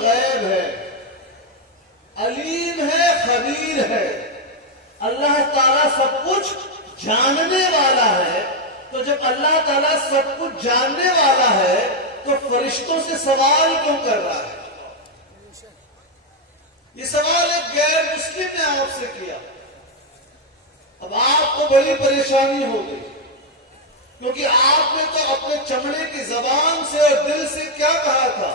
الغیب ہے، علیم ہے، خبیر ہے۔ اللہ تعالیٰ سب کچھ جاننے والا ہے، تو جب اللہ تعالیٰ سب کچھ جاننے والا ہے تو فرشتوں سے سوال کیوں کر رہا ہے؟ یہ سوال ایک غیر مسلم نے آپ سے کیا۔ اب آپ کو بڑی پریشانی ہو گئی، کیونکہ آپ نے تو اپنے چمڑے کی زبان سے اور دل سے کیا کہا تھا؟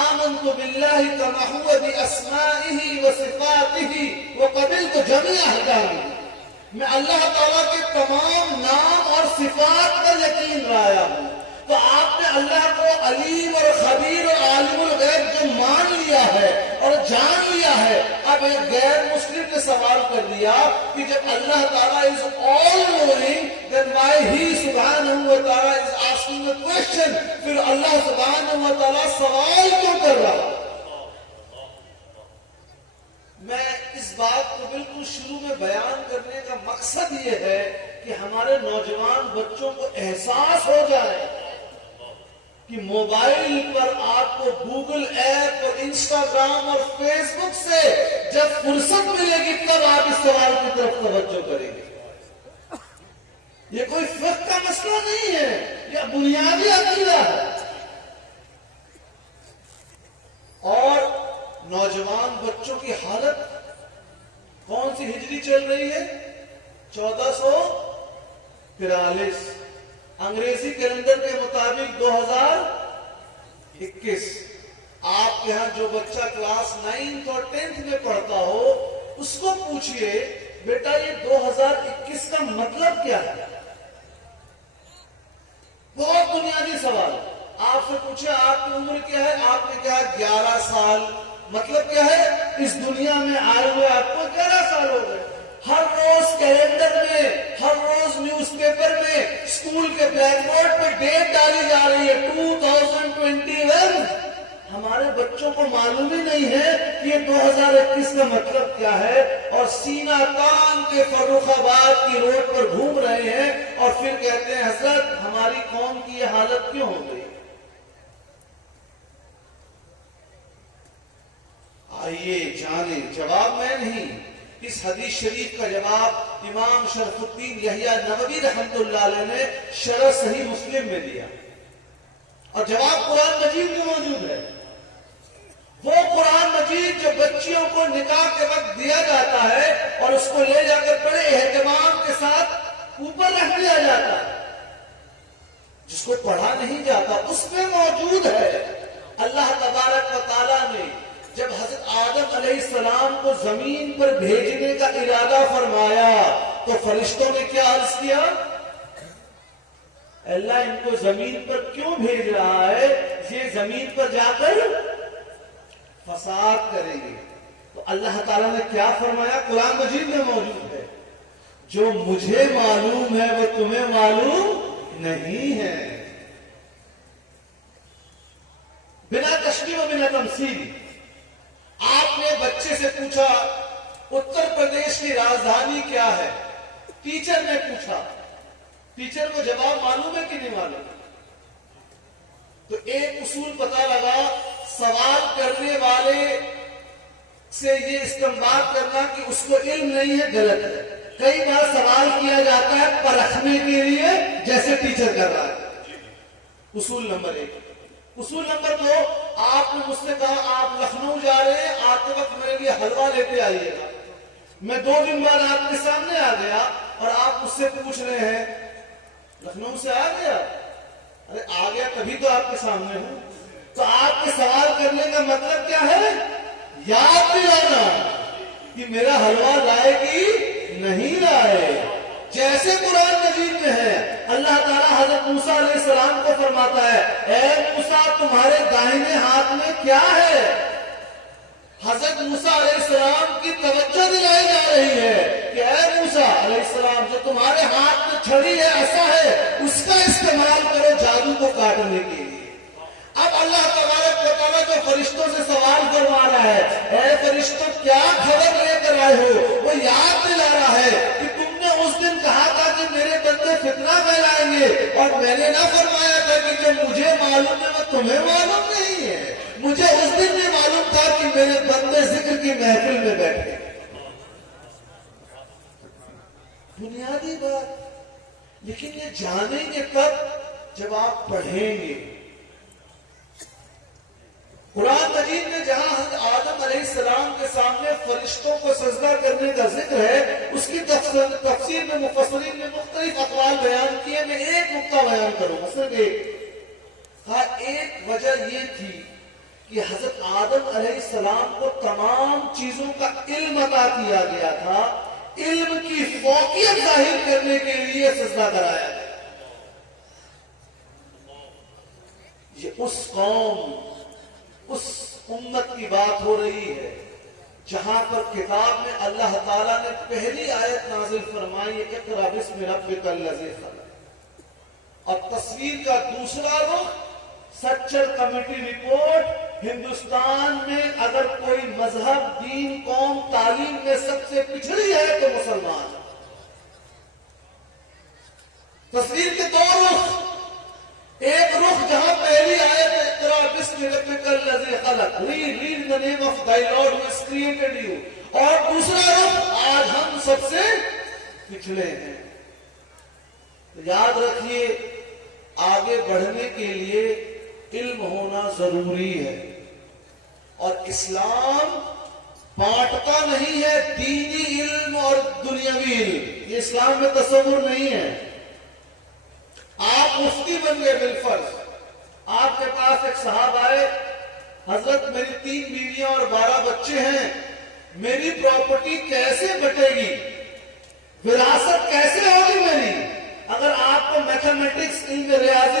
آمنت باللہ کما ہوا باسمائہ وصفاتہ وقبلت جمیع احکامہ، میں اللہ تعالیٰ کے تمام نام اور صفات پر یقین لایا ہوں۔ تو آپ نے اللہ کو علیم اور خبیر اور عالم الغیب جو مان لیا ہے اور جان لیا ہے، اب ایک غیر مسلم نے سوال کر دیا کہ جب اللہ تعالیٰ is all knowing, then why he سبحانہ و تعالیٰ is asking a question؟ پھر اللہ سبحانہ و تعالیٰ سوال کیوں کر رہا؟ میں اس بات کو بالکل شروع میں بیان کرنے کا مقصد یہ ہے کہ ہمارے نوجوان بچوں کو احساس ہو جائے کہ موبائل پر آپ کو گوگل ایپ اور انسٹاگرام اور فیس بک سے جب فرصت ملے گی تب آپ اس سوال کی طرف توجہ کریں گے۔ یہ کوئی فقہ کا مسئلہ نہیں ہے، یہ بنیادی عقیدہ ہے۔ اور نوجوان بچوں کی حالت کون سی ہجری چل رہی ہے؟ 1443، انگریزی کیلنڈر کے مطابق 2021۔ آپ کے ہاں جو بچہ کلاس 9 اور 10 میں پڑھتا ہو اس کو پوچھئے بیٹا یہ 2021 کا مطلب کیا ہے؟ بہت بنیادی سوال۔ آپ سے پوچھے آپ کی عمر کیا ہے؟ آپ نے کہا 11 سال۔ مطلب کیا ہے؟ اس دنیا میں آئے ہوئے آپ کو 11 سال ہو گئے۔ ہر روز کیلنڈر میں، ہر روز نیوز پیپر میں، اسکول کے بلیک بورڈ پہ ڈیٹ ڈالی جا رہی ہے 2021۔ ہمارے بچوں کو معلوم ہی نہیں ہے کہ یہ 2021 کا مطلب کیا ہے، اور سینہ تان کے فروخ آباد کی روڈ پر گھوم رہے ہیں اور پھر کہتے ہیں حضرت ہماری قوم کی یہ حالت کیوں ہو گئی؟ آئیے جانیں، جواب میں نہیں، اس حدیث شریف کا جواب امام شرف الدین یحییٰ نووی رحمۃ اللہ علیہ نے شرح صحیح مسلم میں دیا، اور جواب قرآن مجید میں موجود ہے۔ وہ قرآن مجید جو بچیوں کو نکاح کے وقت دیا جاتا ہے اور اس کو لے جا کر بڑے اہتمام کے ساتھ اوپر رکھ دیا جاتا ہے، جس کو پڑھا نہیں جاتا، اس میں موجود ہے۔ اللہ تبارک و تعالیٰ نے جب حضرت آدم علیہ السلام کو زمین پر بھیجنے کا ارادہ فرمایا تو فرشتوں نے کیا عرض کیا؟ اللہ ان کو زمین پر کیوں بھیج رہا ہے؟ یہ زمین پر جا کر فساد کریں گے۔ تو اللہ تعالیٰ نے کیا فرمایا؟ قرآن مجید میں موجود ہے، جو مجھے معلوم ہے وہ تمہیں معلوم نہیں ہے۔ بنا تشبیہ و بنا تمثیل، آپ نے بچے سے پوچھا اتر پردیش کی راجدھانی کیا ہے؟ ٹیچر نے پوچھا، ٹیچر کو جواب معلوم ہے کہ نہیں معلوم؟ تو ایک اصول پتہ لگا، سوال کرنے والے سے یہ استنباط کرنا کہ اس کو علم نہیں ہے غلط ہے۔ کئی بار سوال کیا جاتا ہے پرکھنے کے لیے، جیسے ٹیچر کر رہا ہے۔ اصول نمبر 1۔ اصول نمبر 2، آپ نے مجھ سے کہا آپ لکھنؤ جا رہے ہیں، آتے وقت میرے لیے حلوہ لیتے آئیے گا۔ میں 2 دن بعد آپ کے سامنے آ گیا اور آپ مجھ سے پوچھ رہے ہیں لکھنؤ سے آ گیا؟ ارے آ گیا تبھی تو آپ کے سامنے ہوں۔ تو آپ کے سوال کرنے کا مطلب کیا ہے؟ یاد دلانا کہ میرا حلوہ لائے گی نہیں لائے۔ جیسے قرآن مجید میں ہے، اللہ تعالیٰ حضرت موسیٰ علیہ السلام کو فرماتا ہے اے موسیٰ تمہارے داہنے ہاتھ میں کیا ہے؟ حضرت موسیٰ علیہ السلام کی توجہ دلائی جا رہی ہے کہ اے موسیٰ علیہ السلام جو تمہارے ہاتھ میں چھڑی ہے ایسا ہے، اس کا استعمال کرو جادو کو کاٹنے کے لیے۔ اب اللہ تبارک و تعالیٰ جو فرشتوں سے سوال کروا رہا ہے اے فرشتوں کیا خبر لے کر آئے ہو، وہ یاد دلا رہا ہے کہ تم نے اس دن کہا تھا کہ میرے بندے فتنہ پھیلائیں گے، اور میں نے نہ فرمایا تھا کہ جو مجھے معلوم ہے وہ تمہیں معلوم نہیں ہے؟ مجھے اس دن بھی بات، لیکن یہ جانیں گے تب جب آپ پڑھیں گے۔ قرآن مجید میں جہاں حضرت آدم علیہ السلام کے سامنے فرشتوں کو سجدہ کرنے کا ذکر ہے، اس کی تفسیر میں مفسرین نے مختلف اقوال بیان کیے۔ میں ایک نقطہ بیان کروں گا، صرف ایک وجہ یہ تھی کہ حضرت آدم علیہ السلام کو تمام چیزوں کا علم عطا کیا گیا تھا، علم کی فوقیت ظاہر کرنے کے لیے سجدہ کرایا گیا۔ یہ اس قوم، اس امت کی بات ہو رہی ہے جہاں پر کتاب میں اللہ تعالیٰ نے پہلی آیت نازل فرمائی اقرأ بسم ربک الذی خلق، اور تصویر کا دوسرا رخ سچر کمیٹی رپورٹ، ہندوستان میں اگر کوئی مذہب، دین، قوم، تعلیم میں سب سے پچھڑی ہے تو مسلمان۔ تصویر کے دو رخ، ایک رخ جہاں پہلی آیت اقرأ بسم ربک الذی خلق، read the name of thy Lord who has created you، اور دوسرا رخ آج ہم سب سے پچھڑے ہیں۔ یاد رکھیے آگے بڑھنے کے لیے علم ہونا ضروری ہے، اور اسلام بانٹتا نہیں ہے دینی علم اور دنیاوی علم، یہ اسلام میں تصور نہیں ہے۔ آپ مفتی بن گئے بالفرض، آپ کے پاس ایک صاحب آئے، حضرت میری 3 بیویاں اور 12 بچے ہیں، میری پراپرٹی کیسے بٹے گی، وراثت کیسے ہوگی میری؟ اگر آپ کو میتھمیٹکس، علم ریاضی،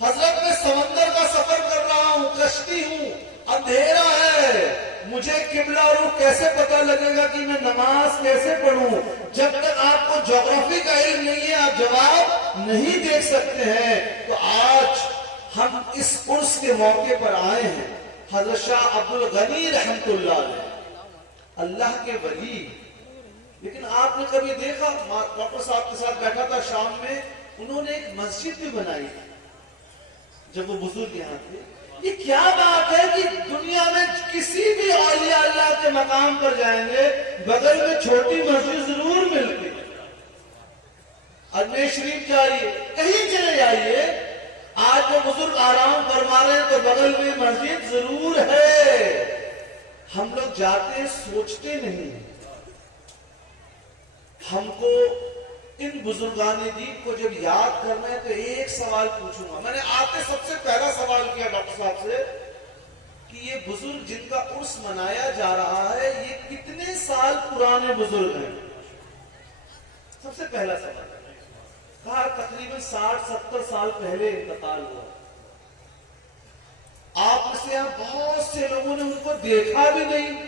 حضرت میں سمندر کا سفر کر رہا ہوں، کشتی ہوں، اندھیرا ہے، مجھے قبلہ رخ کیسے پتہ لگے گا کہ میں نماز کیسے پڑھوں؟ جب تک آپ کو جغرافی کا علم نہیں ہے آپ جواب نہیں دے سکتے ہیں۔ تو آج ہم اس عرس کے موقع پر آئے ہیں، حضرت شاہ عبد الغنی رحمت اللہ علیہ، اللہ کے ولی، لیکن آپ نے کبھی دیکھا، ڈاکٹر صاحب کے ساتھ بیٹھا تھا شام میں، انہوں نے ایک مسجد بھی بنائی تھی جب وہ بزرگ یہاں تھے۔ یہ کیا بات ہے کہ دنیا میں کسی بھی اولیاء اللہ کے مقام پر جائیں گے بغل میں چھوٹی مسجد ضرور ملتی ہے۔ اجمیر شریف جائیے، کہیں چلے جائیے، آج وہ بزرگ آرام فرما رہے ہیں تو بغل میں مسجد ضرور ہے۔ ہم لوگ جاتے سوچتے نہیں۔ ہم کو ان بزرگان دین کو جب یاد کرنا ہے تو ایک سوال پوچھوں گا۔ میں نے آتے سب سے پہلا سوال کیا ڈاکٹر صاحب سے کہ یہ بزرگ جن کا عرس منایا جا رہا ہے یہ کتنے سال پرانے بزرگ ہیں؟ سب سے پہلا سوال کہا تقریباً 60-70 سال پہلے انتقال ہوا۔ آپ میں سے یہاں بہت سے لوگوں نے ان کو دیکھا بھی نہیں،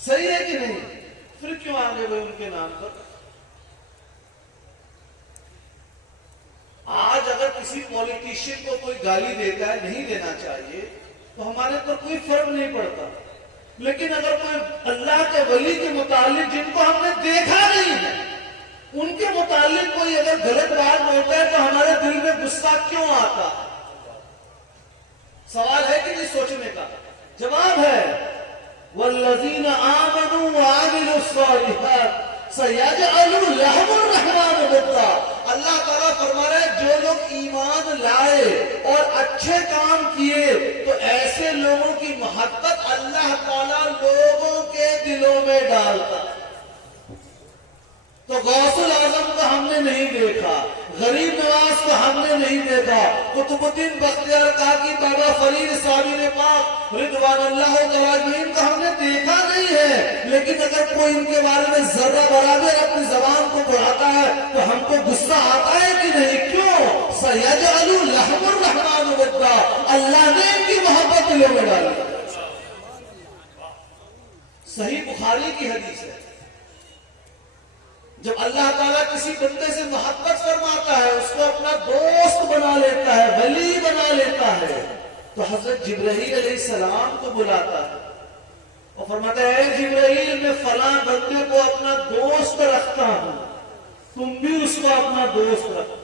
صحیح ہے کہ نہیں؟ پھر کیوں آگے ہوئے ان کے نام پر؟ آج اگر کسی پولیٹیشین کو کوئی گالی دیتا ہے، نہیں دینا چاہیے، تو ہمارے پر کوئی فرق نہیں پڑتا، لیکن اگر کوئی اللہ کے ولی کے متعلق جن کو ہم نے دیکھا نہیں ہے ان کے متعلق کوئی اگر غلط بات ہوتا ہے تو ہمارے دل میں غصہ کیوں آتا ہے؟ سوال ہے کہ نہیں سوچنے کا؟ جواب ہے والذین آمنوا وعملوا الصالحات سَيَجْعَلُ لَهُمُ الرَّحْمَنُ وَدًّا۔ اللہ تعالیٰ فرما رہے ہیں جو لوگ ایمان لائے اور اچھے کام کیے تو ایسے لوگوں کی محبت اللہ تعالیٰ لوگوں کے دلوں میں ڈالتا۔ تو غوث الاعظم کو ہم نے نہیں دیکھا، غریب نواز کو ہم نے نہیں دیکھا، قطب الدین بختیار کاکی، بابا فرید صابر پاک رضوان اللہ اجمعین کو ہم نے دیکھا نہیں ہے، لیکن اگر کوئی ان کے بارے میں ذرہ برابر اپنی زبان کو بڑھاتا ہے تو ہم کو غصہ آتا ہے کہ نہیں؟ کیوں؟ سَيَجْعَلُ لَهُمُ الرَّحْمَنُ وَدًّا، اللہ نے ان کی محبت دلوں میں ڈالی۔ صحیح بخاری کی حدیث ہے، جب اللہ تعالیٰ کسی بندے سے محبت فرماتا ہے اس کو اپنا دوست بنا لیتا ہے، ولی بنا لیتا ہے، تو حضرت جبرائیل علیہ السلام کو بلاتا ہے اور فرماتا ہے اے جبرائیل میں فلاں بندے کو اپنا دوست رکھتا ہوں، تم بھی اس کو اپنا دوست رکھو۔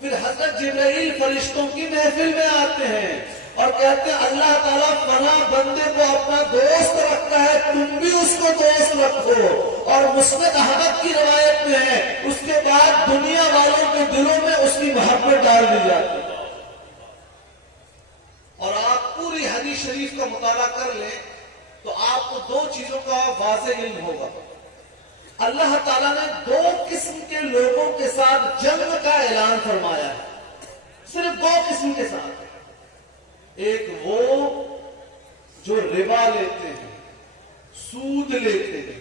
پھر حضرت جبرائیل فرشتوں کی محفل میں آتے ہیں اور کہتے ہیں اللہ تعالیٰ فلاں بندے کو اپنا دوست رکھتا ہے، تم بھی اس کو دوست رکھو. اور مسند احمد کی روایت میں ہے اس کے بعد دنیا والوں کے دلوں میں اس کی محبت ڈال دی جاتی ہے. اور آپ پوری حدیث شریف کا مطالعہ کر لیں تو آپ کو دو چیزوں کا واضح علم ہوگا. اللہ تعالیٰ نے دو قسم کے لوگوں کے ساتھ جنگ کا اعلان فرمایا ہے، صرف دو قسم کے ساتھ. ایک وہ جو ربا لیتے ہیں، سود لیتے ہیں،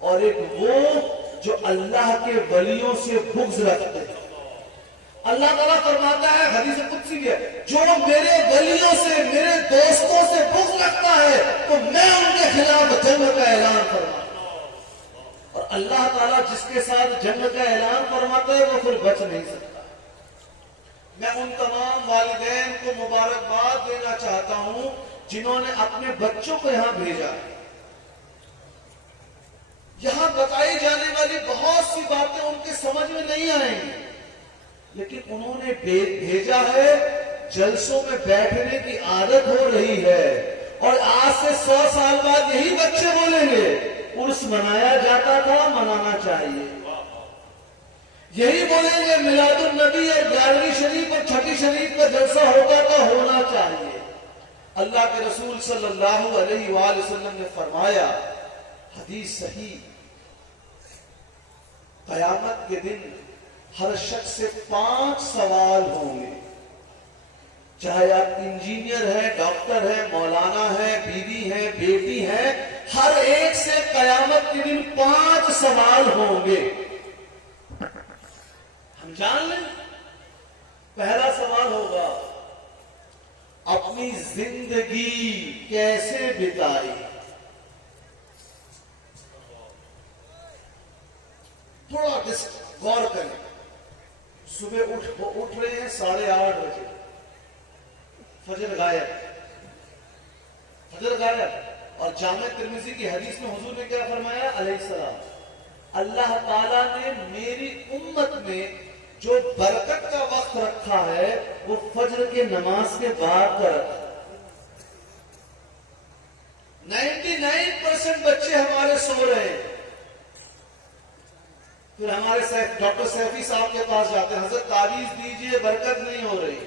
اور ایک وہ جو اللہ کے ولیوں سے بغض رکھتے ہیں. اللہ تعالیٰ فرماتا ہے حدیث قدسی میں، جو میرے ولیوں سے، میرے دوستوں سے بغض رکھتا ہے تو میں ان کے خلاف جنگ کا اعلان فرماتا ہوں. اور اللہ تعالیٰ جس کے ساتھ جنگ کا اعلان فرماتا ہے وہ پھر بچ نہیں سکتا. میں ان تمام والدین کو مبارکباد دینا چاہتا ہوں جنہوں نے اپنے بچوں کو یہاں بھیجا. یہاں بتائی جانے والی بہت سی باتیں ان کے سمجھ میں نہیں آئیں گی، لیکن انہوں نے بھیجا ہے. جلسوں میں بیٹھنے کی عادت ہو رہی ہے اور آج سے 100 سال بعد یہی بچے بولیں گے عرس منایا جاتا تھا، منانا چاہیے. یہی بولیں گے میلاد النبی اور 11ویں شریف اور 6ٹھی شریف کا جلسہ ہوتا تھا، ہونا چاہیے. اللہ کے رسول صلی اللہ علیہ وآلہ وسلم نے فرمایا، حدیث صحیح، قیامت کے دن ہر شخص سے 5 سوال ہوں گے. چاہے آپ انجینئر ہیں، ڈاکٹر ہیں، مولانا ہیں، بیوی ہیں، بیٹی ہیں، ہر ایک سے قیامت کے دن 5 سوال ہوں گے. ہم جان لیں. پہلا سوال ہوگا اپنی زندگی کیسے بتائی. تھوڑا غور کریں. صبح اٹھ رہے ہیں 8:30 بجے، فجر غائب. اور جامع ترمذی کی حدیث میں حضور نے کیا فرمایا علیہ السلام، اللہ تعالیٰ نے میری امت میں جو برکت کا وقت رکھا ہے وہ فجر کے نماز کے بعد کا رکھا. 99% بچے ہمارے سو رہے ہیں. پھر ہمارے ڈاکٹر سیفی صاحب کے پاس جاتے ہیں، حضرت تعویذ دیجئے، برکت نہیں ہو رہی.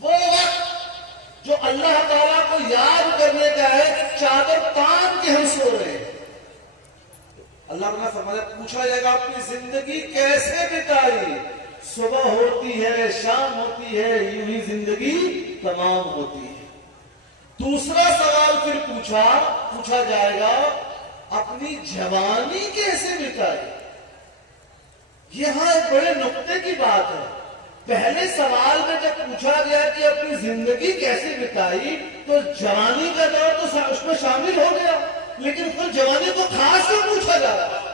وہ وقت جو اللہ تعالیٰ کو یاد کرنے کا ہے، چادر تان کے ہم سو رہے ہیں. اللہ نے فرمایا، پوچھا جائے گا اپنی زندگی کیسے بتائی. صبح ہوتی ہے، شام ہوتی ہے، یوں ہی زندگی تمام ہوتی ہے. دوسرا سوال پھر پوچھا جائے گا اپنی جوانی کیسے بتائی. یہاں ایک بڑے نقطے کی بات ہے. پہلے سوال میں جب پوچھا گیا کہ اپنی زندگی کیسے بتائی تو جوانی کا دور تو اس میں شامل ہو گیا، لیکن پھر جوانی کو خاص کر پوچھا جا رہا ہے.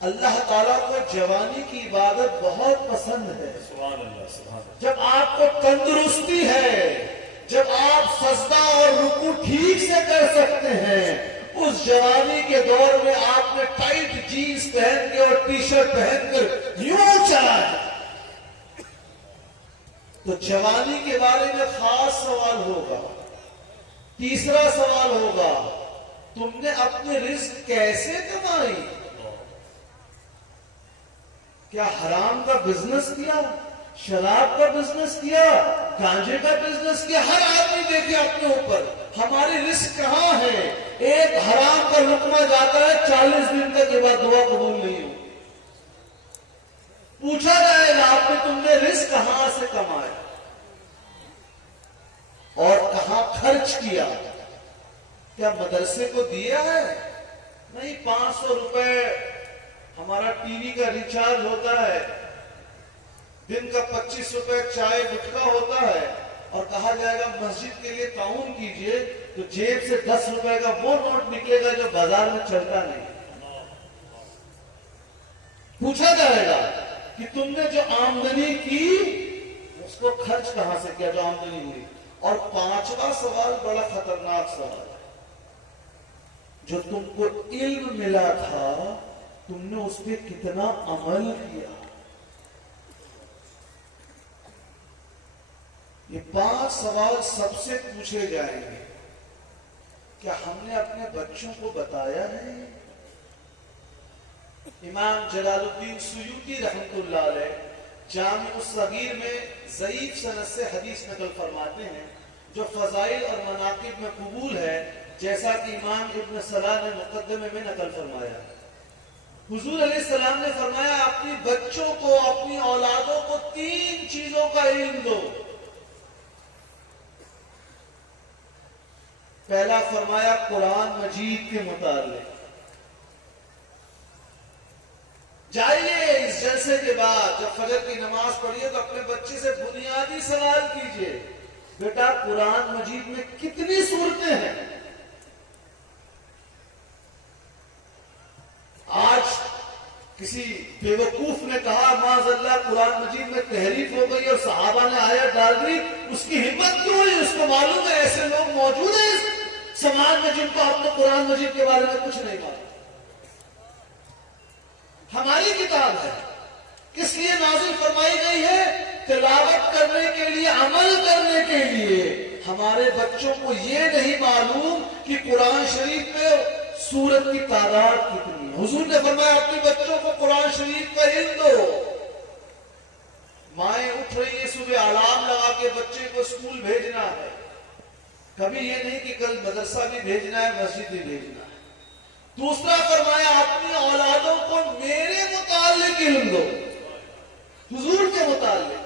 اللہ تعالیٰ کو جوانی کی عبادت بہت پسند ہے. سبحان اللہ، سبحان اللہ. جب آپ کو تندرستی ہے، جب آپ سجدہ اور رکوع ٹھیک سے کر سکتے ہیں، اس جوانی کے دور میں آپ نے ٹائٹ جینز پہن کے اور ٹی شرٹ پہن کر یوں چلا ہے تو جوانی کے بارے میں خاص سوال ہوگا. تیسرا سوال ہوگا تم نے اپنے رزق کیسے کمائی. کیا حرام کا بزنس کیا، شراب کا بزنس کیا، گانجے کا بزنس کیا. ہر آدمی دیکھے اپنے اوپر ہماری رزق کہاں ہے. ایک حرام کا لقمہ جاتا ہے 40 دن تک کے بعد دعا قبول نہیں ہو. پوچھا جائے گا آپ نے تم نے رزق کہاں سے کمایا اور کہاں خرچ کیا. کیا مدرسے کو دیا ہے؟ نہیں. 500 روپے ہمارا ٹی وی کا ریچارج ہوتا ہے، دن کا 25 روپے چائے گٹکا ہوتا ہے، اور کہا جائے گا مسجد کے لیے تعاون کیجئے تو جیب سے 10 روپے کا وہ نوٹ نکلے گا جو بازار میں چلتا نہیں. پوچھا جائے گا کہ تم نے جو آمدنی کی اس کو خرچ کہاں سے کیا جو آمدنی ہوئی. اور 5واں سوال بڑا خطرناک سوال ہے. جو تم کو علم ملا تھا تم نے اس پہ کتنا عمل کیا. یہ 5 سوال سب سے پوچھے جائیں گے. کیا ہم نے اپنے بچوں کو بتایا ہے؟ امام جلال الدین سیوطی رحمۃ اللہ علیہ جامع الصغیر میں ضعیف سند سے حدیث نقل فرماتے ہیں جو فضائل اور مناقب میں قبول ہے، جیسا کہ امام ابن صلاح نے مقدمے میں نقل فرمایا. حضور علیہ السلام نے فرمایا اپنی بچوں کو، اپنی اولادوں کو 3 چیزوں کا علم دو. پہلا فرمایا قرآن مجید کے متعلق. جائیے اس جلسے کے بعد جب فجر کی نماز پڑھیے تو اپنے بچے سے بنیادی سوال کیجئے، بیٹا قرآن مجید میں کتنی سورتیں ہیں؟ آج کسی بیوقوف نے کہا معاذ اللہ قرآن مجید میں تحریف ہو گئی اور صحابہ نے آیت ڈال دی. اس کی ہمت کیوں ہوئی؟ اس کو معلوم ہے ایسے لوگ موجود ہیں اس سماج میں جن کو اپنے قرآن مجید کے بارے میں کچھ نہیں معلوم. ہماری کتاب ہے، کس لیے نازل فرمائی گئی ہے؟ تلاوت کرنے کے لیے، عمل کرنے کے لیے. ہمارے بچوں کو یہ نہیں معلوم کہ قرآن شریف میں سورت کی تعداد کتنی ہے. حضور نے فرمایا اپنے بچوں کو قرآن شریف کا علم دو. مائیں اٹھ رہی ہیں صبح الارم لگا کے بچے کو اسکول بھیجنا ہے، کبھی یہ نہیں کہ کل مدرسہ بھی بھیجنا ہے، مسجد بھی بھیجنا ہے. دوسرا فرمایا اپنی اولادوں کو میرے متعلق علم دو، حضور کے متعلق.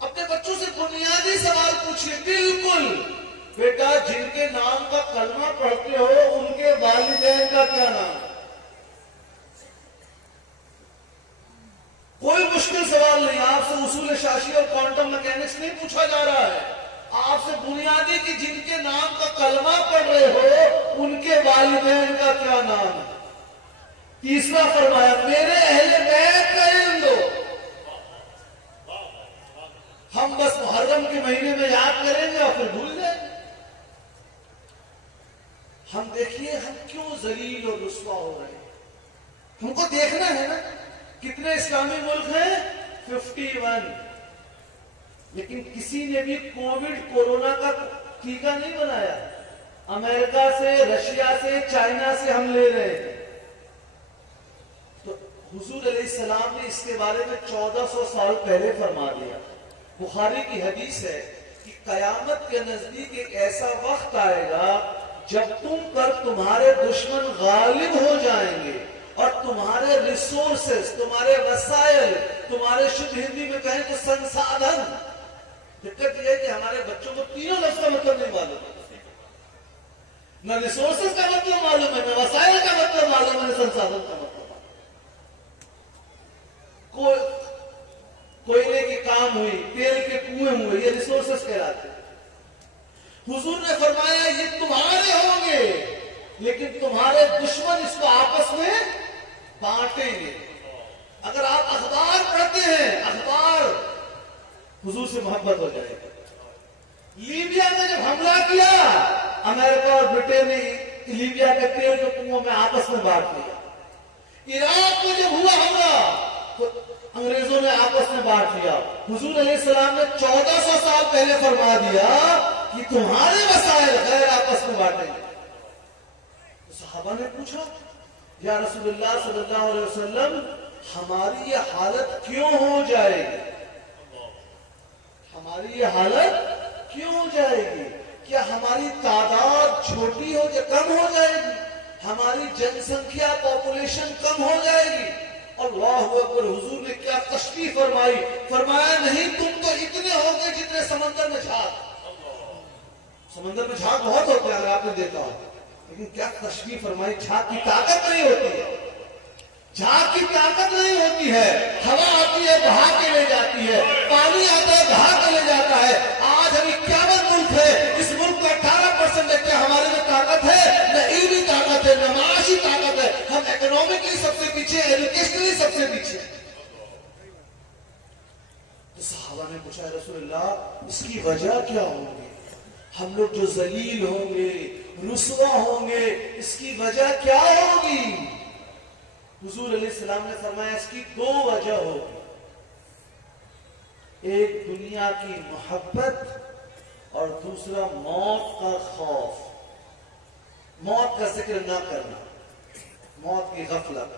اپنے بچوں سے بنیادی سوال پوچھیے. بالکل بیٹا جن کے نام کا کلمہ پڑھتے ہو ان کے والدین کا کیا نام؟ کوئی مشکل سوال نہیں. آپ سے اصول شاشی اور کوانٹم میکینکس نہیں پوچھا جا رہا ہے. آپ سے بنیادی کہ جن کے نام کا کلمہ پڑھ رہے ہو ان کے والدین کا کیا نام ہے. تیسرا فرمایا میرے اہل بیت کا علم دو. ہم بس محرم کے مہینے میں یاد کریں گے اور پھر بھول جائیں گے. ہم دیکھیے ہم کیوں ذلیل اور رسوا ہو رہے ہیں. ہم کو دیکھنا ہے نا کتنے اسلامی ملک ہیں؟ 51. لیکن کسی نے بھی کورونا کا ٹیکہ نہیں بنایا. امریکہ سے، رشیا سے، چائنا سے ہم لے رہے ہیں. تو حضور علیہ السلام نے اس کے بارے میں 1400 سال پہلے فرما دیا. بخاری کی حدیث ہے کہ قیامت کے نزدیک ایک ایسا وقت آئے گا جب تم پر تمہارے دشمن غالب ہو جائیں گے اور تمہارے ریسورسز، تمہارے وسائل، تمہارے شدھ ہندی میں کہیں تو سنسادھن. دقت یہ ہے کہ ہمارے بچوں کو تینوں لفظ کا مطلب نہیں معلوم ہے. نہ ریسورسز کا مطلب معلوم ہے، نہ وسائل کا مطلب معلوم ہے، نہ سنسادھن کا مطلب. کوئلے کی کام ہوئی، تیل کے کنویں ہوئے، یہ ریسورسز کہلاتے ہیں. حضور نے فرمایا یہ تمہارے ہوں گے لیکن تمہارے دشمن اس کو آپس میں بانٹیں گے. اگر آپ اخبار پڑھتے ہیں، اخبار حضور سے محبت ہو جائے گی. لیبیا میں جب حملہ کیا امریکہ اور برٹین نے لیبیا کے تیل کے کنووں میں آپس میں بانٹ دیا. عراق میں جب ہوا حملہ تو انگریزوں نے آپس میں بانٹ لیا. حضور علیہ السلام نے 1400 سال پہلے فرما دیا کہ تمہارے وسائل غیر آپس میں بانٹیں گے. صحابہ نے پوچھا یا رسول اللہ صلی اللہ علیہ وسلم ہماری یہ حالت کیوں ہو جائے گی؟ ہماری یہ حالت کیوں ہو جائے گی؟ کیا ہماری تعداد چھوٹی ہو یا کم ہو جائے گی؟ ہماری جن سنکھیا پاپولیشن کم ہو جائے گی؟ اللہ اکبر. حضور نے کیا تشریح فرمائی. فرمایا نہیں تم تو اتنے ہوگے جتنے سمندر میں جھاگ. سمندر میں جھاگ بہت ہوتے ہیں اگر آپ نے دیکھا ہو، لیکن کیا تشریح فرمائی. جھاگ کی طاقت نہیں ہوتی ہے. جھاگ کی طاقت نہیں ہوتی ہے. ہوا آتی ہے بہا کے لے جاتی ہے، پانی آتا ہے بہا کے لے جاتا ہے. آج ہم 51 ملک ہے، اس ملک کا 18% ہے. کیا ہمارے میں طاقت ہے؟ نہ علمی طاقت ہے، نہ معاشی طاقت ہے. ہم اکنامکلی سب سے پیچھے، ایجوکیشنلی سب سے پیچھے. تو صحابہ نے پوچھا رسول اللہ اس کی وجہ کیا ہوگی؟ ہم لوگ جو ذلیل ہوں گے، رسوا ہوں گے، اس کی وجہ کیا ہوگی؟ حضور علیہ السلام نے فرمایا اس کی 2 وجہ ہوگی. ایک دنیا کی محبت اور دوسرا موت کا خوف، موت کا ذکر نہ کرنا، موت کی غفلت۔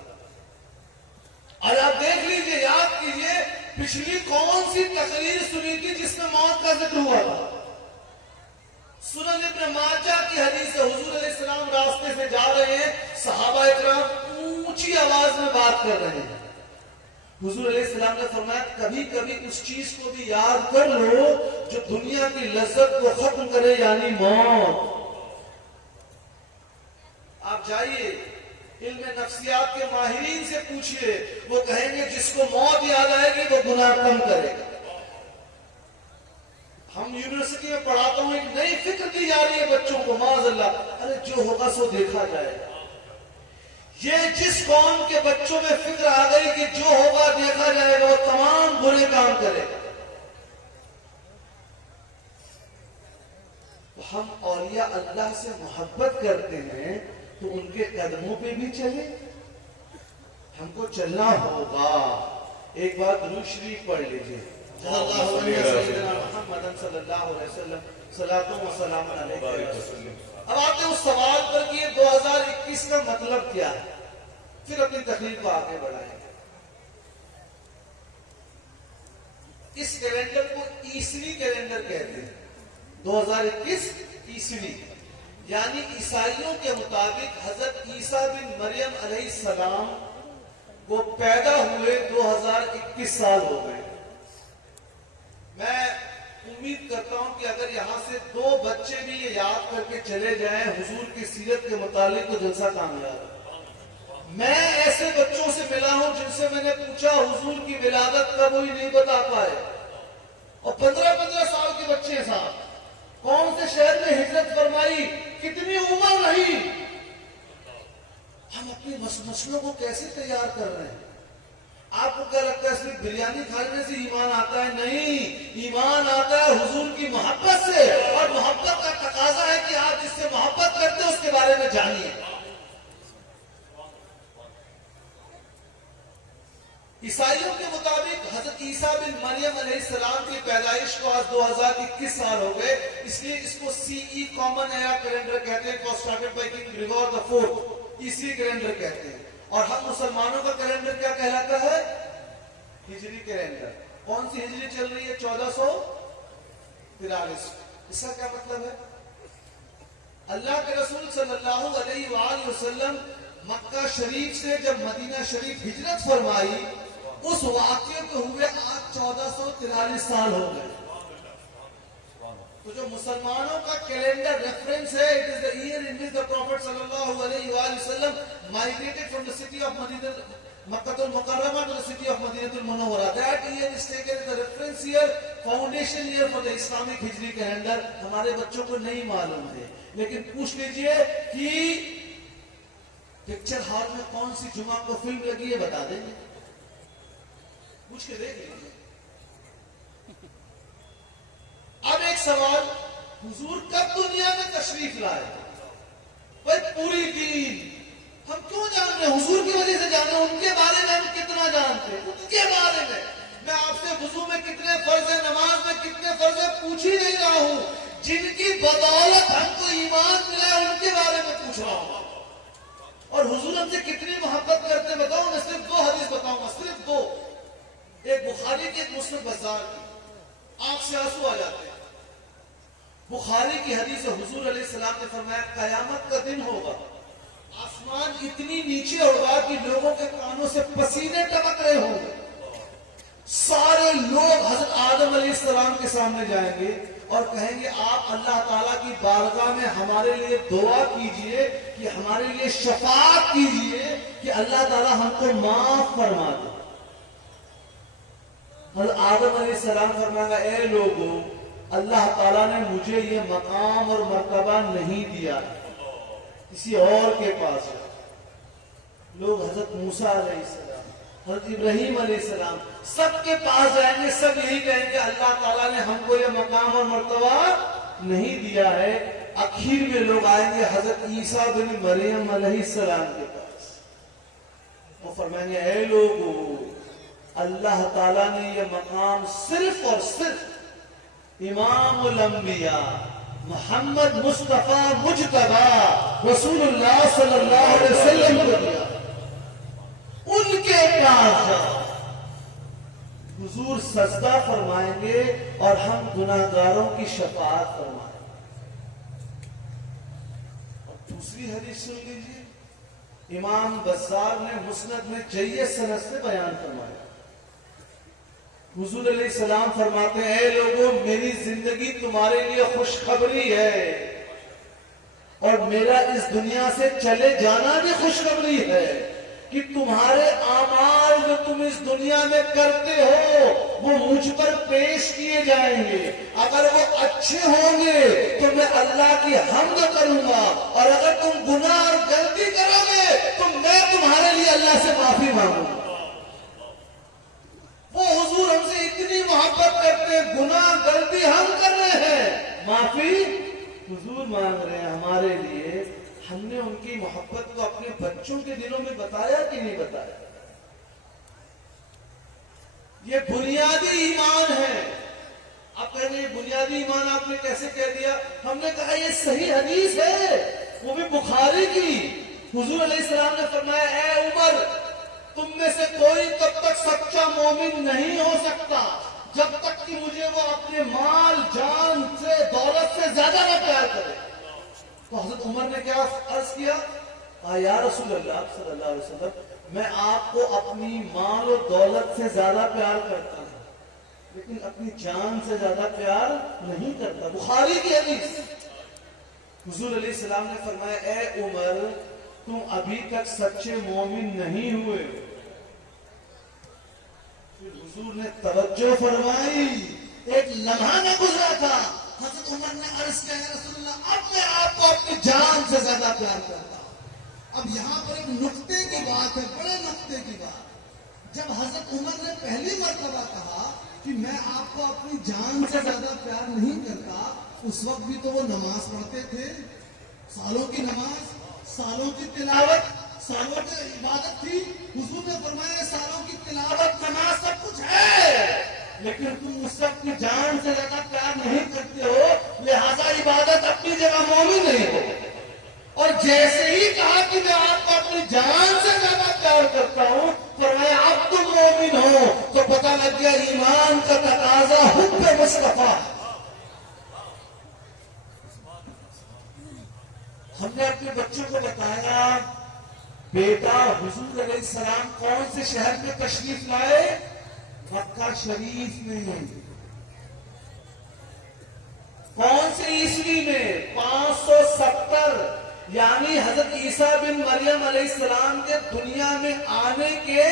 اور آپ دیکھ لیجئے، یاد کیجئے، پچھلی کون سی تقریر سنی تھی جس میں موت کا ذکر ہوا تھا؟ سنن ابن ماجہ کی حدیث ہے، حضور علیہ السلام راستے سے جا رہے ہیں، صحابہ اکرام اونچی آواز میں بات کر رہے ہیں۔ حضور علیہ السلام نے فرمایا کبھی کبھی اس چیز کو بھی یاد کر لو جو دنیا کی لذت کو ختم کرے، یعنی موت۔ آپ جائیے علم نفسیات کے ماہرین سے پوچھئے، وہ کہیں گے جس کو موت یاد آئے گی وہ گناہ کم کرے گا۔ ہم یونیورسٹی میں پڑھاتا ہوں، ایک نئی فکر دی جا رہی ہے بچوں کو، معاذ اللہ، ارے جو ہوگا سو دیکھا جائے گا۔ یہ جس قوم کے بچوں میں فکر آ گئی کہ جو ہوگا دیکھا جائے گا، وہ تمام برے کام کرے گا۔ ہم اولیاء اللہ سے محبت کرتے ہیں تو ان کے قدموں پہ بھی چلے، ہم کو چلنا ہوگا۔ ایک بار درود شریف پڑھ لیجیے، محمد صلی اللہ علیہ وسلم، صلاۃ و سلام علیہ وسلم۔ اب آپ نے اس سوال پر کہ 2021 کا مطلب کیا ہے، پھر اپنی تقریر کو آگے بڑھائیں گے۔ اس کیلنڈر کو عیسوی کیلنڈر کہتے ہیں، 2021 عیسوی، یعنی عیسائیوں کے مطابق حضرت عیسیٰ بن مریم علیہ السلام کو پیدا ہوئے 2021 سال ہو گئے۔ میں امید کرتا ہوں کہ اگر یہاں سے 2 بچے بھی یہ یاد کر کے چلے جائیں حضور کی سیرت کے متعلق تو جلسہ کامیاب ہے۔ میں ایسے بچوں سے ملا ہوں جن سے میں نے پوچھا حضور کی ولادت کب ہوئی، نہیں بتا پائے، اور 15 سال کے بچے صاحب، کون سے شہر میں ہجرت فرمائی، کتنی عمر نہیں۔ ہم اپنے مسئلوں کو کیسے تیار کر رہے ہیں؟ آپ کو کیا لگتا ہے صرف بریانی کھانے سے ایمان آتا ہے؟ نہیں، ایمان آتا ہے حضور کی محبت سے، اور محبت کا تقاضا ہے کہ آپ جس سے محبت کرتے ہیں اس کے بارے میں جانیے۔ عیسائیوں کے مطابق حضرت عیسیٰ بن مریم علیہ السلام کی پیدائش کو آج 2021 سال ہو گئے، اس لیے اس کو CE کامن ایرا کیلنڈر کہتے ہیں، started by king Gregor the fourth، عیسوی کیلنڈر کہتے ہیں۔ اور ہم مسلمانوں کا کیلنڈر کیا کہلاتا ہے؟ ہجری کیلنڈر۔ کون سی ہجری چل رہی ہے؟ 1443۔ اس کا کیا مطلب ہے؟ اللہ کے رسول صلی اللہ علیہ وآلہ وسلم مکہ شریف سے جب مدینہ شریف ہجرت فرمائی، اس واقعے کو ہوئے آج 1443 سال ہو گئے۔ تو جو مسلمانوں کا کیلنڈر ریفرنس ہے، it is the year in which the Prophet sallallahu alayhi wa sallam migrated from the city of Makkah al-Mukarramah to the city of Madinah al-Munawwarah. That year is taken as the reference year, foundation year for the Islamic Hijri calendar. ہمارے بچوں کو نہیں معلوم ہے، لیکن پوچھ لیجئے کہ پکچر ہال میں کون سی جمعہ کو فلم لگی ہے، بتا دیں گے؟ پوچھ کے دیکھ لیجئے۔ اب ایک سوال، حضور کب دنیا میں تشریف لائے؟ بھائی پوری دین ہم کیوں جان رہے ہیں؟ حضور کی وجہ سے جان رہے ہیں۔ ان کے بارے میں ہم کتنا جانتے ہیں؟ ان کے بارے میں میں آپ سے وضو میں کتنے فرض ہیں، نماز میں کتنے فرض ہیں پوچھ ہی نہیں رہا ہوں، جن کی بدولت ہم کو ایمان ملا ہے ان کے بارے میں پوچھ رہا ہوں۔ اور حضور ہم سے کتنی محبت کرتے ہیں بتاؤں؟ میں صرف 2 حدیث بتاؤں گا، صرف 2، ایک بخاری کی، ایک مسلم بزار کی، آنکھ سے آنسو آ جاتے ہیں۔ بخاری کی حدیث ہے، حضور علیہ السلام نے فرمایا قیامت کا دن ہوگا، آسمان اتنی نیچے ہوگا کہ لوگوں کے کانوں سے پسینے ٹپک رہے ہوں گے، سارے لوگ حضرت آدم علیہ السلام کے سامنے جائیں گے اور کہیں گے آپ اللہ تعالیٰ کی بارگاہ میں ہمارے لیے دعا کیجئے، کہ ہمارے لیے شفاعت کیجئے کہ اللہ تعالیٰ ہم کو معاف فرما دے۔ حضرت آدم علیہ السلام فرمائے گا اے لوگوں، اللہ تعالیٰ نے مجھے یہ مقام اور مرتبہ نہیں دیا، کسی اور کے پاس ہے۔ لوگ حضرت موسیٰ علیہ السلام، حضرت ابراہیم علیہ السلام، سب کے پاس جائیں گے، سب یہی کہیں گے اللہ تعالیٰ نے ہم کو یہ مقام اور مرتبہ نہیں دیا ہے۔ اخیر میں لوگ آئیں گے حضرت عیسیٰ بن مریم علیہ السلام کے پاس، وہ فرمائیں گے اے لوگوں، اللہ تعالیٰ نے یہ مقام صرف اور صرف امام الانبیاء محمد مصطفیٰ مجتبی رسول اللہ صلی اللہ علیہ وسلم کو دیا. ان کے پاس جاؤ. حضور سجدہ فرمائیں گے اور ہم گناہگاروں کی شفاعت فرمائیں گے. اور دوسری حدیث سن لیجیے، امام بزار نے مسند میں جید سند سے بیان فرمایا. حضور علیہ السلام فرماتے ہیں اے لوگوں، میری زندگی تمہارے لیے خوشخبری ہے اور میرا اس دنیا سے چلے جانا بھی خوشخبری ہے کہ تمہارے اعمال جو تم اس دنیا میں کرتے ہو وہ مجھ پر پیش کیے جائیں گے. اگر وہ اچھے ہوں گے تو میں اللہ کی حمد کروں گا، اور اگر تم گناہ اور غلطی کرو گے تو میں تمہارے لیے اللہ سے معافی مانگوں گا. وہ حضور ہم سے اتنی محبت کرتے ہیں، گناہ غلطی ہم کر رہے ہیں، معافی حضور مانگ رہے ہیں ہمارے لیے. ہم نے ان کی محبت کو اپنے بچوں کے دلوں میں بتایا کہ نہیں بتایا؟ یہ بنیادی ایمان ہے. آپ کہہ رہے ہیں بنیادی ایمان آپ نے کیسے کہہ دیا؟ ہم نے کہا یہ صحیح حدیث ہے، وہ بھی بخاری کی. حضور علیہ السلام نے فرمایا اے عمر، تم میں سے کوئی تب تک سچا مومن نہیں ہو سکتا جب تک کہ مجھے وہ اپنے مال جان سے دولت سے زیادہ نہ پیار کرے. تو حضرت عمر نے کیا عرض کیا؟ یا رسول اللہ صلی اللہ علیہ وسلم، میں آپ کو اپنی مال و دولت سے زیادہ پیار کرتا ہوں لیکن اپنی جان سے زیادہ پیار نہیں کرتا. بخاری کی حدیث. حضور علیہ السلام نے فرمایا اے عمر، تم ابھی تک سچے مومن نہیں ہوئے. پھر حضور نے توجہ فرمائی. ایک لمحہ نہ گزرا تھا، حضرت عمر نے عرض کیا یا رسول اللہ، اب میں آپ کو اپنی جان سے زیادہ پیار کرتا ہوں. اب یہاں پر ایک نقطے کی بات ہے، بڑے نقطے کی بات. جب حضرت عمر نے پہلی مرتبہ کہا کہ میں آپ کو اپنی جان سے زیادہ پیار نہیں کرتا، اس وقت بھی تو وہ نماز پڑھتے تھے، سالوں کی نماز، سالوں کی تلاوت، سالوں کی عبادت تھی. حضور نے فرمایا سالوں کی تلاوت، نماز سب کچھ ہے، لیکن تم اس سے اپنی جان سے زیادہ پیار نہیں کرتے ہو، لہذا عبادت اپنی جگہ مومن نہیں ہو. اور جیسے ہی کہا کہ میں آپ کو اپنی جان سے زیادہ پیار کرتا ہوں، فرمایا اب تم مومن ہو، تو پتہ لگ گیا ایمان کا تقاضا حب مصطفیٰ. ہم نے اپنے بچوں کو بتایا بیٹا حضور علیہ السلام کون سے شہر میں تشریف لائے؟ مکہ شریف میں. کون سے عیسوی میں؟ 570، یعنی حضرت عیسیٰ بن مریم علیہ السلام کے دنیا میں آنے کے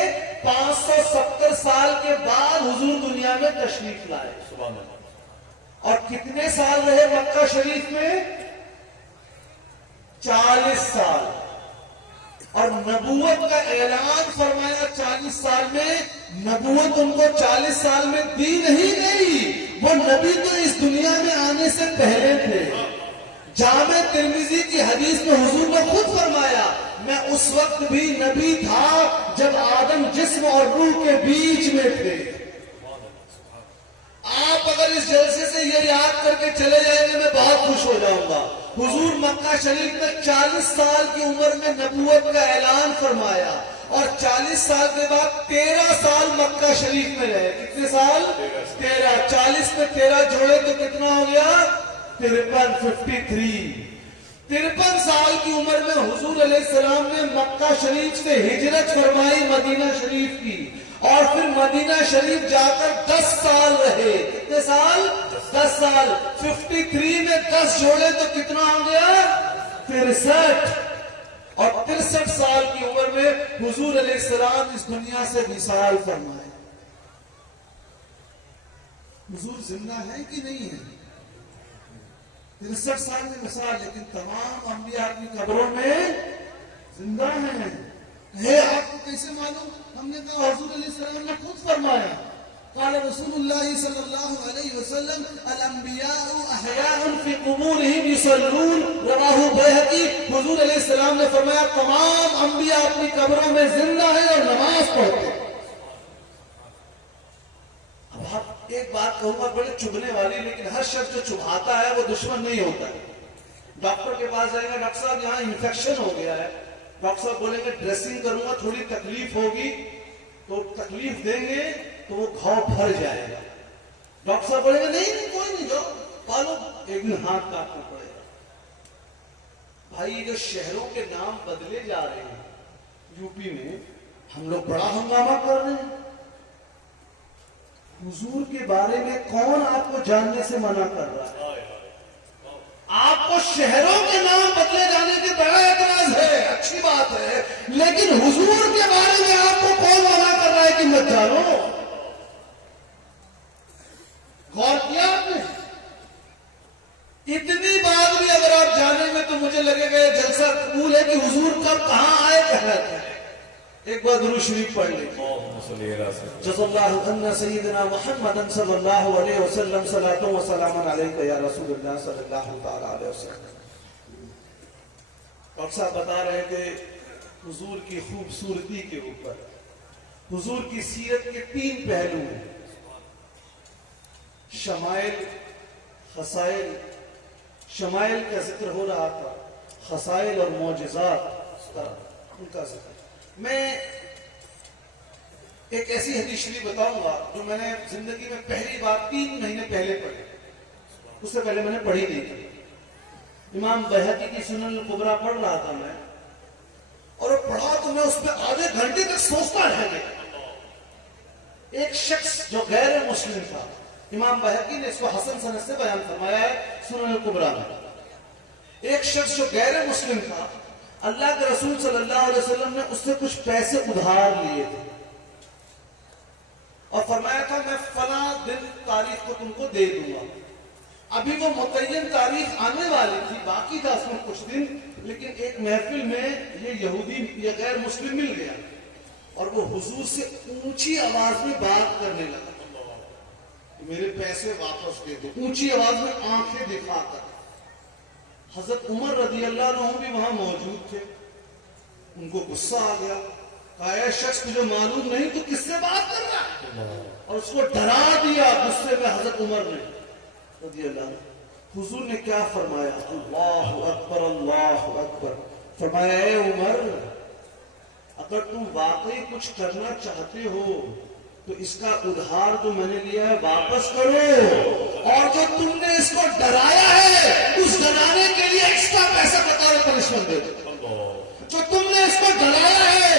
570 سال کے بعد حضور دنیا میں تشریف لائے. سبحان اللہ. اور کتنے سال رہے مکہ شریف میں؟ 40 سال. اور نبوت کا اعلان فرمایا 40 سال میں. نبوت ان کو 40 سال میں دی نہیں گئی، وہ نبی تو اس دنیا میں آنے سے پہلے تھے. جامع ترمذی کی حدیث میں حضور نے خود فرمایا میں اس وقت بھی نبی تھا جب آدم جسم اور روح کے بیچ میں تھے. آپ اگر اس جلسے سے یہ یاد کر کے چلے جائیں گے میں بہت خوش ہو جاؤں گا. حضور مکہ شریف میں 40 سال کی عمر میں نبوت کا اعلان فرمایا اور 40 سال کے بعد 13 سال مکہ شریف میں رہے. کتنے سال؟ 13. 40 میں 13 جوڑے تو کتنا ہو گیا؟ 53. 53 سال کی عمر میں حضور علیہ السلام نے مکہ شریف سے ہجرت فرمائی مدینہ شریف کی، اور پھر مدینہ شریف جا کر 10 سال رہے. کتنے سال؟ 10 سال. 53 میں 10 جوڑے تو کتنا ہو گیا؟ 63. اور 63 سال کی عمر میں حضور علیہ السلام اس دنیا سے وصال فرمائے. حضور زندہ ہے کہ نہیں ہے؟ 63 سال میں وصال، لیکن تمام انبیاء اپنی قبروں میں زندہ ہیں. ہے آپ کو کیسے معلوم؟ ہم نے کہا حضور علیہ السلام نے خود فرمایا قال رسول اللہ صلی اللہ علیہ وسلم الانبیاء احیاء فی قبورہم یصلون، رواہ بیہقی. حضور علیہ السلام نے فرمایا تمام انبیاء اپنی قبروں میں زندہ ہیں اور نماز پڑھتے ہیں. ایک بات کہوں گا بڑے چبھنے والی، لیکن ہر شخص جو چبھاتا ہے وہ دشمن نہیں ہوتا ہے۔ ڈاکٹر کے پاس جائیں گے، ڈاکٹر صاحب یہاں انفیکشن ہو گیا ہے، ڈاکٹر صاحب بولیں گے ڈریسنگ کروں گا، تھوڑی تکلیف ہوگی، تو تکلیف دیں گے تو وہ گھاؤ بھر جائے گا۔ ڈاکٹر صاحب بولیں گے نہیں کوئی نہیں، جاؤ پالو، ایک دن ہاتھ کاٹنا پڑے گا۔ بھائی جو شہروں کے نام بدلے جا رہے ہیں یو پی میں، ہم لوگ بڑا ہنگامہ کر رہے ہیں۔ حضور کے بارے میں کون آپ کو جاننے سے منع کر رہا ہے؟ آپ کو شہروں کے نام بدلے جانے کے بڑا اعتراض ہے، اچھی بات ہے، لیکن حضور کے بارے میں آپ کو کون منع کر رہا ہے کہ مت جانو؟ غور کیا آپ نے؟ اتنی بات بھی اگر آپ جانیں گے تو مجھے لگے گا یہ جلسہ قبول ہے کہ حضور کب کہاں آئے کہاں تھے۔ ایک بار درود شریف پڑھ لیں۔ جزا اللہ عنا سیدنا محمد صلی اللہ علیہ وسلم صلاۃ و سلام علیک یا رسول اللہ صلی اللہ تعالی علیہ وسلم۔ ڈاکٹر صاحب بتا رہے تھے حضور کی خوبصورتی کے اوپر، حضور کی سیرت کے 3 پہلو ہیں، شمائل، خصائل۔ شمائل کا ذکر ہو رہا تھا، خصائل اور معجزات کا ان کا ذکر۔ میں ایک ایسی حدیث شریف بتاؤں گا جو میں نے زندگی میں پہلی بار 3 مہینے پہلے پڑھی، اس سے پہلے میں نے پڑھی نہیں تھی۔ امام بہقی کی سنن الکبریٰ پڑھ رہا تھا میں، اور پڑھا تو میں اس پہ آدھے گھنٹے تک سوچتا رہ گیا۔ ایک شخص جو غیر مسلم تھا، امام بہقی نے اس کو حسن سند سے بیان فرمایا ہے سنن الکبریٰ میں۔ ایک شخص جو غیر مسلم تھا، اللہ کے رسول صلی اللہ علیہ وسلم نے اس سے کچھ پیسے ادھار لیے تھے اور فرمایا تھا میں فلاں دن تاریخ کو تم کو دے دوں گا۔ ابھی وہ متعین تاریخ آنے والی تھی، باقی تھا اس میں کچھ دن، لیکن ایک محفل میں یہ یہودی یا غیر مسلم مل گیا اور وہ حضور سے اونچی آواز میں بات کرنے لگا، میرے پیسے واپس دے دو، اونچی آواز میں آنکھیں دکھا کر۔ حضرت عمر رضی اللہ عنہ بھی وہاں موجود تھے، ان کو غصہ آ گیا، کہا اے شخص تجھے معلوم نہیں تو کس سے بات کر رہا ہے، اور اس کو ڈرا دیا غصے میں حضرت عمر نے رضی اللہ عنہ۔ حضور نے کیا فرمایا؟ اللہ اکبر اللہ اکبر۔ فرمایا اے عمر، اگر تم واقعی کچھ کرنا چاہتے ہو تو اس کا ادھار جو میں نے لیا ہے واپس کرو، اور جو تم نے اس کو ڈرایا ہے اس ڈرانے کے لیے ایکسٹرا پیسہ بطور پنشمنٹ دے دو۔ جو تم نے اس کو ڈرایا ہے